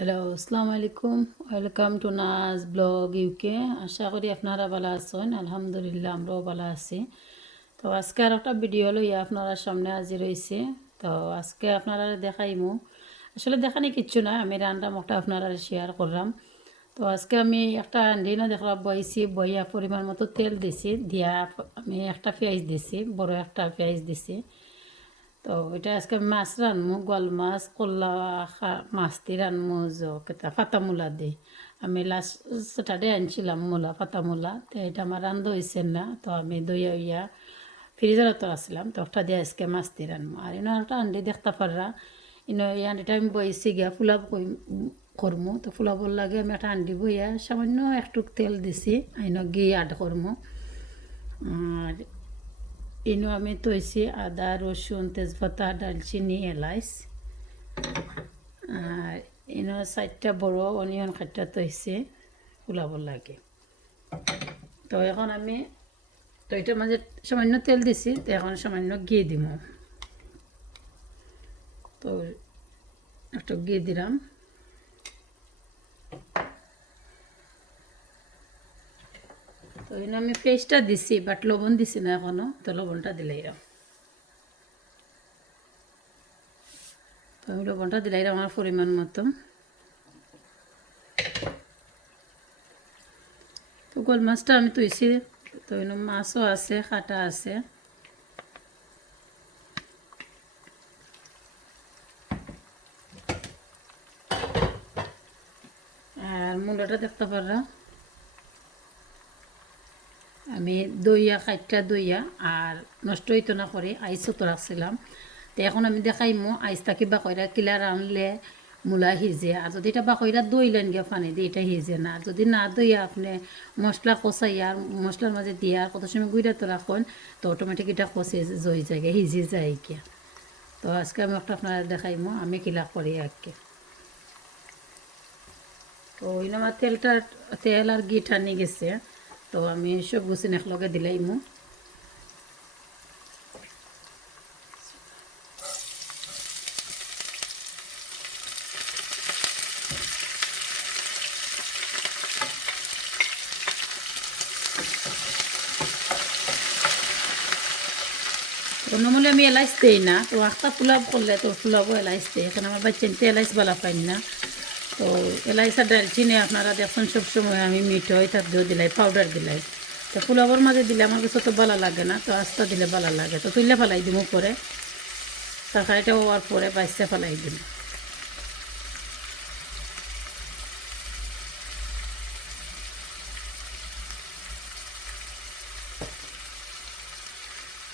Hello, আসসালামু আলাইকুম। Welcome to Naz blog UK. আশা করি আপনারা ভালো আছেন। আলহামদুলিল্লাহ আমরাও ভালো আছি। তো আজকে আর একটা ভিডিও লইয়া আপনারা সামনে হাজির হয়েছে। তো আজকে আপনারা দেখাইমু, আসলে দেখানি কিচ্ছু না, আমি রান্না একটা আপনারা শেয়ার করলাম। তো আজকে আমি একটা রান্ধিনা দেখলাম, বইছি বইয়া পরিমাণ মতো তেল দিছি, দিয়া আমি একটা পেঁয়াজ দিছি, বড় একটা পেঁয়াজ দিছি। তো এটা আজকে মাছ রানমু, গোয়াল মাছ কল্লা মাছ দিয়ে রানমু, কেতা ফাতা মূলা দি। আমি লাস্ট স্যাটারডে আনছিলাম মূলা, ফাতা মূলা, তো এটা আমার রান্ধ হয়েছে না, তো আমি দইয়া ইয়া ফ্রিজের তো আসলাম, তো একটা দিয়ে আজকে মাছ দিয়ে রানমু। আর ইনো একটা আন্ডি দেখতে পাররা, ইনো এই আন্ডিটা আমি বইছি গিয়া ফুলাব করমু। তো ফুলাবর লাগে আমি একটা আন্ডি বইয়া সামান্য একটু তেল দিছি, ইনো ঘি অ্যাড করমু। আর ইনো আমি তৈছি আদা, রসুন, তেজপাতা, দালচিনি, এলাচ। আর ইনো 4টা বড় অনিয়ন কাটটা তৈছে ফুলাব লাগে। তো এখন আমি, তো এটার মাঝে সামান্য তেল দিছি, তো এখন সামান্য ঘি দিব। তো একটু ঘি দিলাম। তো এনে আমি পেস্টটা দিছি, বাট লবণ দিছি না এখনো, তো লবণটা দিলাইরাম। তো আমি লবণটা দিলাইরাম আমার পরিমাণ মতো। তো গোল মাছটা আমি তুইছি, তো এনে মাছও আছে, কাটা আছে। আর মূলাটা দেখতে পাররা, আমি দইয়া খাইটটা দইয়া আর নষ্ট হইতো না করে আইসও তো রাখছিলাম। তো এখন আমি দেখাইমো আইসটা কিবা কইরা কিলার আনলে মূলা সিজে, আর যদি এটা বাকইরা দইলেন গিয়ে পানি দিয়ে এটা সিজে না। আর যদি না দইয়া আপনি মশলা কষাইয়া আর মশলার মাঝে দিয়ে আর কত সময় গুঁড়া তো রাখুন, তো অটোমেটিক এটা কষে জই যায়, সিজে যায় গিয়া। তো আজকে আমি একটা আপনারা দেখাইমো আমি কিলা করি আজকে। তো ওই আমার তেল আর ঘি টানি গেছে, তো আমি সব গুছিন একলগে দিলাইমু। নর্মালি আমি এলাইচ দিই না, তো একটা পোলাও করলে তো পোলাও এলাইচ দিই, এখানে আমার বাচ্চাতে এলাইচ বালা পাই না। তো এলাইচ আর দারচিনি আপনারা দেখুন সবসময় আমি মিঠই তার দিয়েও দিলাই, পাউডার দিলাই। তো পোলাওর মাঝে দিলে আমার কাছে তো ভালো লাগে না, তো আস্তা দিলে ভালো লাগে। তো তুললে ফেলাই দিব পরে, তরকারিটা হওয়ার পরে বাইসে ফেলাই দিল।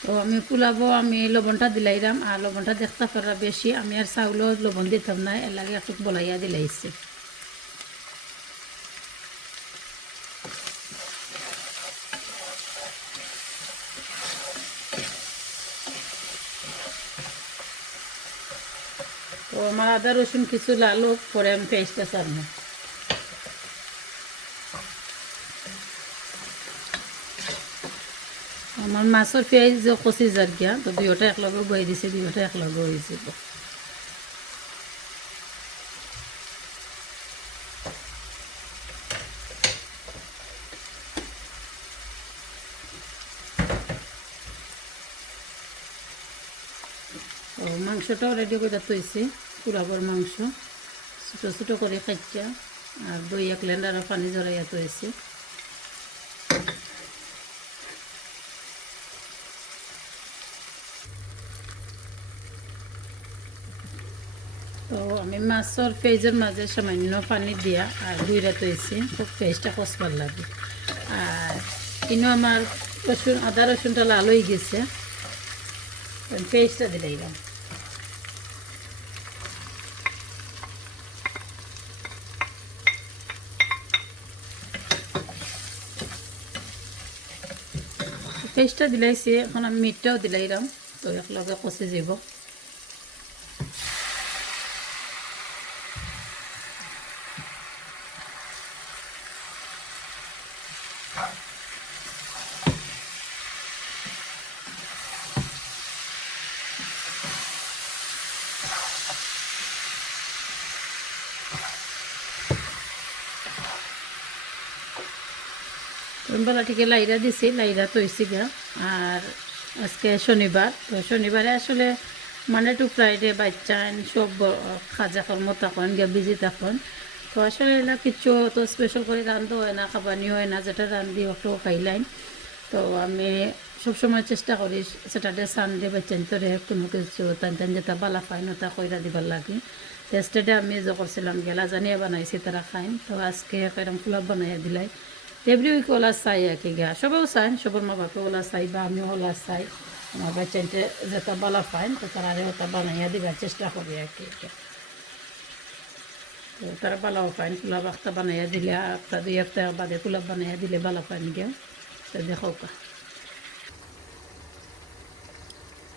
তো আমি পোলাবো আমি লবণটা দিলাইরাম, আর লবণটা দেখতে পারা বেশি, আমি আর চাউলও লবণ দিতাম না, এর লাগে একটু বলাইয়া দিলাইছি। তো আমার আদা রসুন কিছু লালো, পরে আমি পেস্টটা সারবো। আমার মাছের পেঁয়াজ কষি যার গিয়া, তো দুইটা একলগে বই দিছে, দুইটা একলগে হয়ে যাব। তো মাংসটাও রেডি করে তৈছি, পুরাবর মাংস ছোটো ছোটো করে খাইছা, আর দই এক লেন্ডারও পানি জড়াইয়া তৈছি। তো আমি মাছের পেঁয়াজের মাঝে সামান্য পানি দিয়া আর দুইটা তৈছি, খুব পেঁয়াজটা কষবার লাগে। আর কিন্তু আমার রসুন আদা রসুনটা লাল হয়ে গেছে, পেঁয়াজটা দিলাম। পেস্টটা দিলাইছি, এখন আমি মিটটাও দিলাইলাম, তো একলগে কষে যাব। বেলা থেকে লাইরা দিছি, লাইরা তৈছি গা। আর আজকে শনিবার, তো শনিবারে আসলে মানে টু ফ্রাইডে বাচ্চা সব খাজা কর্ম তখন গিয়ে বিজি তখন, তো আসলে এগুলো কিছু তো স্পেশাল করে রান্ধতে হয় না, খাবানি হয় না, যেটা রান্ধি অটো খাইলাম। তো আমি সবসময় চেষ্টা করি স্যাটারডে সানডে বাচ্চান তোরে কোনো কিছু টান টান যেটা বালা খাই নটা কইরা দিবার লাগে। টেস্টেডে আমি যে করছিলাম গেলা জানিয়ে বানাইছি তারা খাইন, তো আজকে এরকম পোলাপ বানাইয়া দিলাই। এভরি উইক ওলা চাই আর কি গা, সবেও চাই, সবার মা বাপে ওলা চাই বা আমিও ওলা চাই। আমার বাচ্চানতে যেটা বালা খাইন তো তারা ওটা বানাইয়া দিবার চেষ্টা করি আর কি। তো তারা বালাও খাইন, পোলাপ একটা বানাইয়া দিলে একটা দুই একটা বাদে পোলাপ বানাইয়া দিলে বালা খাইন গিয়া। তো দেখো কা।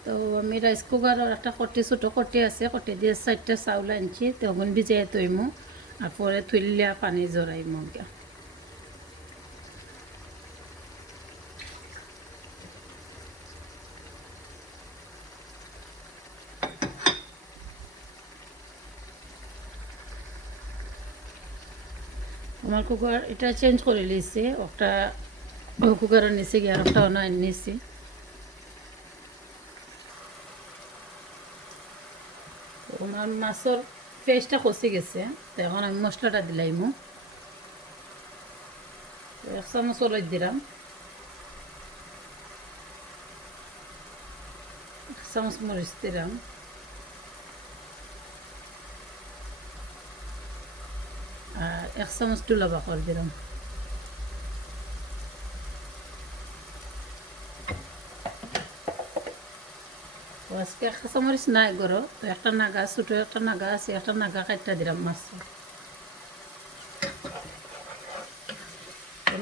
তো আমি রাইস কুকারের একটা কটি ছোটো কটি আছে, কটি দিয়ে 4টা চাউল আনছি, তখন ভিজাই তৈমু আর পরে থুইলিয়া পানি জড়াইমু গিয়া। আমার কুকার এটা চেঞ্জ করে লিছি, একটা কুকারের নিচে গিয়ে আর একটা অন্য নিছি। আমার মাছের পেস্টটা খসে গেছে, তো এখন আমি মশলাটা দিলাইমু। 1 চামচ হলুদ দিলাম, 1 চামচ মরিচ দিলাম, আর 1 চামচ তুলা বাকর দিলাম। তো আজকে 1 চামচ নাই গরো, তো একটা নাগা ছোটো একটা নাগা আছে, একটা নাগা কাটটা দিলাম মাছ।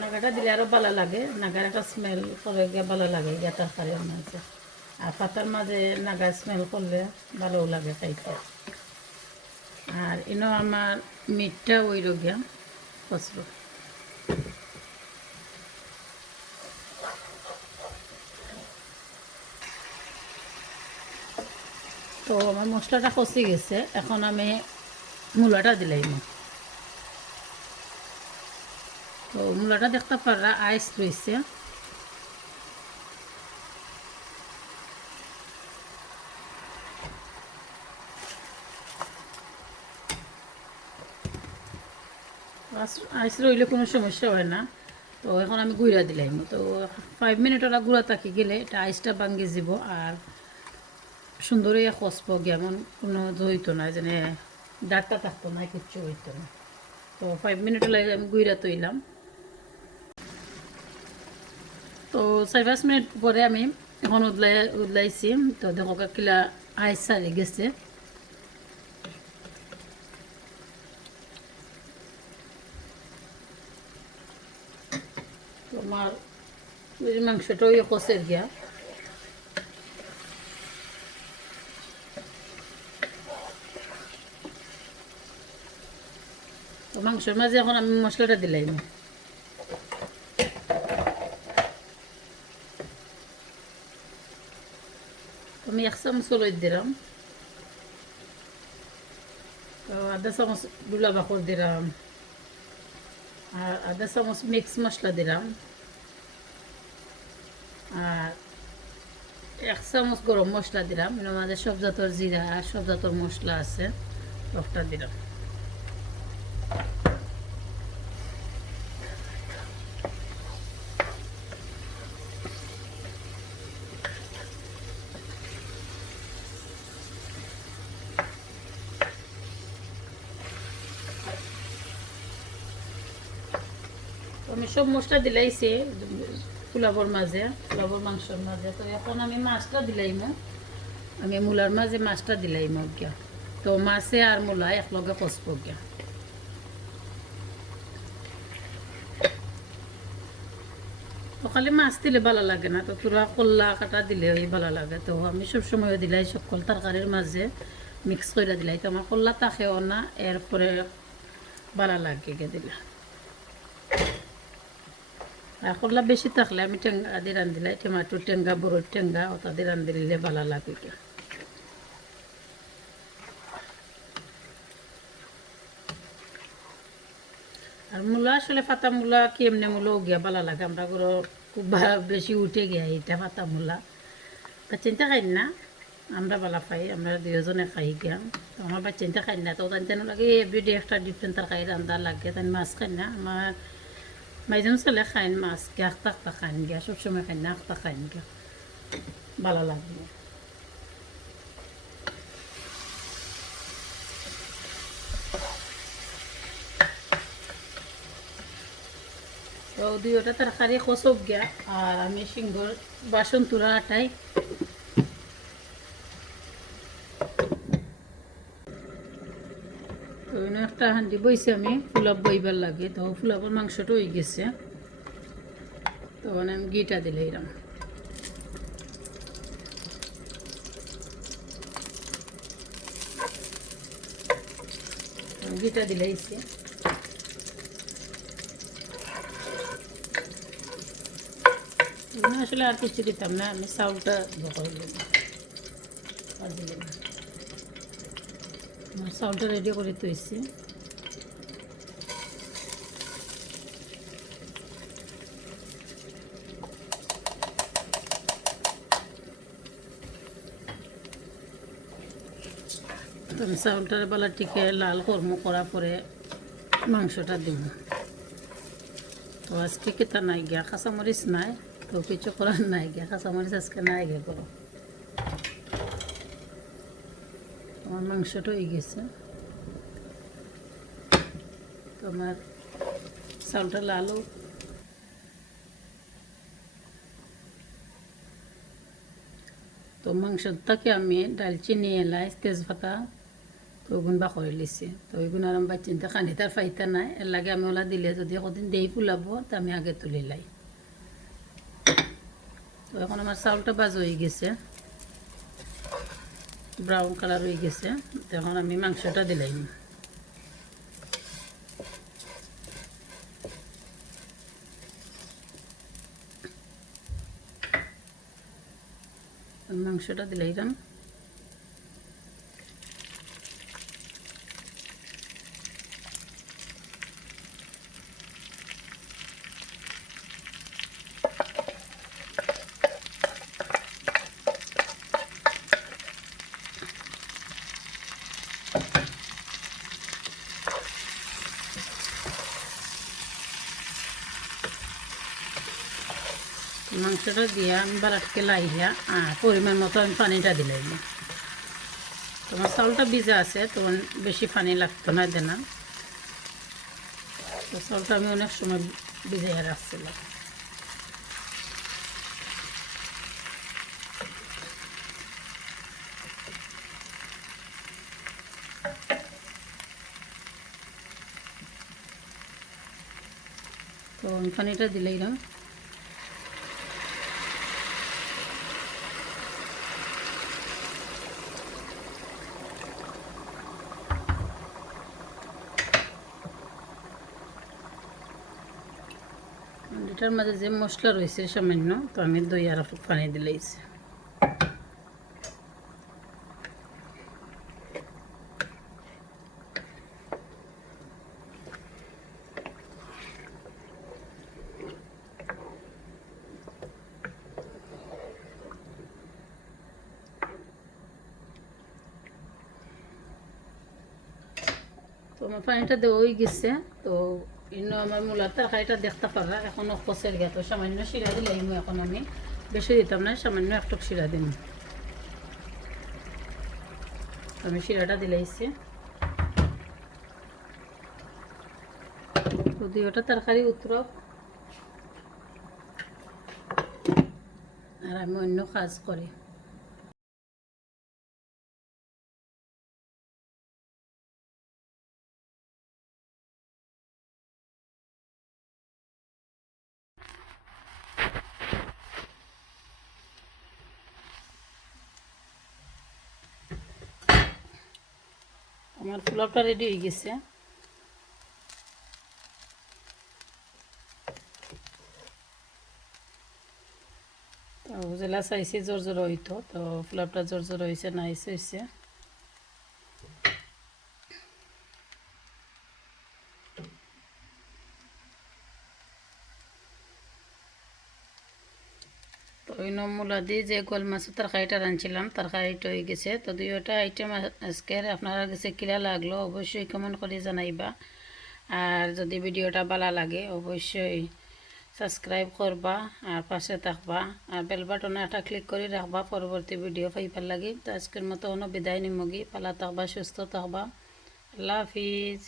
নাগাটা দিলে আরও ভালো লাগে, নাগার একটা স্মেল করে গিয়ে ভালো লাগে গিয়ে তরকারির মাঝে। আর পাতার মাঝে নাগা স্মেল করলে ভালোও লাগে খাইতে। আর ইনো আমার মিটটা ওই রোগিয়া কষব। তো আমার মশলাটা কষি গেছে, এখন আমি মূলাটা দিলাম। তো মূলাটা দেখতে পারা আইস রয়েছে। আইস রইলে কোনো সমস্যা হয় না। তো এখন আমি গুঁড়া দিলাম, তো 5 মিনিট ওরা গুঁড়া থাকি গেলে এটা আইসটা ভাঙ্গি যাব আর সুন্দর হয়ে খসব, যেমন কোনো হইতো না, যেন ডাক্তার থাকতো না, কিচ্ছু হইতো না। তো 5 মিনিট লাগে আমি গুঁড়া তৈলাম। তো 4-5 মিনিট পরে আমি এখন উদলাইছি, তো দেখো কিলা আইস সারি গেছে। তোমার মাংসটাও ইয়ে কষের গিয়া। তো মাংসের মাঝে এখন আমি মশলাটা দিলাম। আমি 1 চামচ হলুদ দিলাম, তো 1/2 চামচ গুলা বাকর দিলাম, আর 1/2 চামচ মিক্স মশলা দিলাম, আর 1 চামচ গরম মশলা দিলাম। এর মাঝে সব জাতর জিরা সব জাতর মশলা আছে, সবটা দিলাম। আমি সব মশলা দিলাইছি পোলাবর মাঝে, পোলাবর মাংসর মাঝে। তো এখন আমি মাছটা দিলাইমো, আমি মূলার মাঝে মাছটা দিলাইমো গিয়া। তো মাছে আর মূলা একলগে কষবো গিয়া। তো খালি মাছ দিলে ভালো লাগে না, তো তোরা কল্লা কাটা দিলে ওই ভালো লাগে। তো আমি সবসময় দিলাই সকল তরকারির মাঝে মিক্স করে দিলাই, তো আমার কল্লা তাকেও না, এরপরে ভালো লাগে গে দিলা। আর কল্লা বেশি থাকলে আমি টেঙ্গা দিয়ে রান্ধিলাই, টমেটোর টেঙ্গা বড়োর টেঙ্গা ওটা দিয়ে রান্ধিলে ভালো লাগে গে। আর মূলা আসলে পাতা মূলা কি এমনি মূলা গিয়া ভালো লাগে আমরা করে খুব বেশি উঠে গিয়া এটা পাতা মূলা চিন্তা খাই না আমরা ভালো খাই আমরা দুজনে খাই গিয়া তো আমার চিন্তা খাই না তো তাই লাগে এভরিডে একটা ডিফারেন্ট তরকারি রান্না লাগে তাই মাছ খাই না আমার মাইজন ছেলে খাইন মাছ গিয়া আখতা খাইন গিয়া সবসময় খাই না আখতা খাইন গিয়া ভালো লাগে তো দুইটা তরকারি খসব গিয়া আর আমি সিংহর বাসন তুলা আটাই তো একটা হান্ডি বইছে আমি ফুলাপ বইবার লাগে তো ফুলাপের মাংসটা হয়ে গেছে তখন আমি ঘিটা দিলে এরম ঘিটা দিলেইছি আসলে আর কিছু দিতাম না আমি চাউলটা বসাইলাম আমার চাউলটা রেডি করে তৈছি আমি চাউলটার বেলা টিকে লাল কর্ম করার পরে মাংসটা দিব তো আজকে কেতা নাই গিয়া কাঁচামরিচ নাই তো কিছু করার নাই গিয়া কাঁচামরিচ আজকে নাই গে করো আমার মাংসটা হয়ে গেছে তোমার চাউলটা লালও তো মাংসটাকে আমি ডালচিনি এলাচ তেজপাতা তো ওগুন বা করে লিছি তো ওইগুন আর আমি চিন্তা খানি তার ফাইতা নাই এর লাগে আমি ওলা দিলে যদি কদিন দেই ফুলাবো তা আমি আগে তুলি লাই তো এখন আমার চাউলটা বাজ হয়ে গেছে ব্রাউন কালার হয়ে গেছে তখন আমি মাংসটা দিলাই মাংসটা দিলাইলাম মাংসটা দিয়ে আমি বালাটকে লাইলা পরিমাণ মতো আমি পানিটা দিলাম তোমার চাউলটা ভিজা আছে তখন বেশি পানি লাগতো না দেনা তো চাউলটা আমি অনেক সময় ভিজাইয়া রাখছিলাম তো আমি পানিটা দিলাম এটার মাঝে যে মশলা রয়েছে সামান্য তো আমি দই আর পানি দিলাইছি তো আমার পানিটা দেওয়াই গেছে তো ইন্ন আমার মূলার তরকারিটা দেখতে পারা এখন কষের গিয়া তো সামান্য শিরা দিলাই এখন আমি বেশি দিতাম না সামান্য একটু শিরা দিন আমি শিরাটা দিলাইছি তো দুইটা তরকারি উতরক আর আমি অন্য কাজ করি আমার পোলাওটা রেডি হয়ে গেছে তো জেলা চাইছি জোর জোর হইতো তো পোলাওটা জোর জোর হয়েছে নাইস হয়েছে ওই মূলা দিয়ে যে গোল মাছের তরকারিটা রাঁধছিলাম তরকারিটা হয়ে গেছে। তো দুইটা আইটেম আজকের আপনারা কাছে কিরা লাগলো অবশ্যই কমেন্ট করে জানাইবা। আর যদি ভিডিওটা ভালো লাগে অবশ্যই সাবস্ক্রাইব করবা আর পাশে থাকবা আর বেল বাটনে একটা ক্লিক করে রাখবা পরবর্তী ভিডিও পাইবার লাগে। তো আজকের মতো বিদায় নিমগি, ভালো থাকবা, সুস্থ থাকবা। আল্লাহ হাফিজ।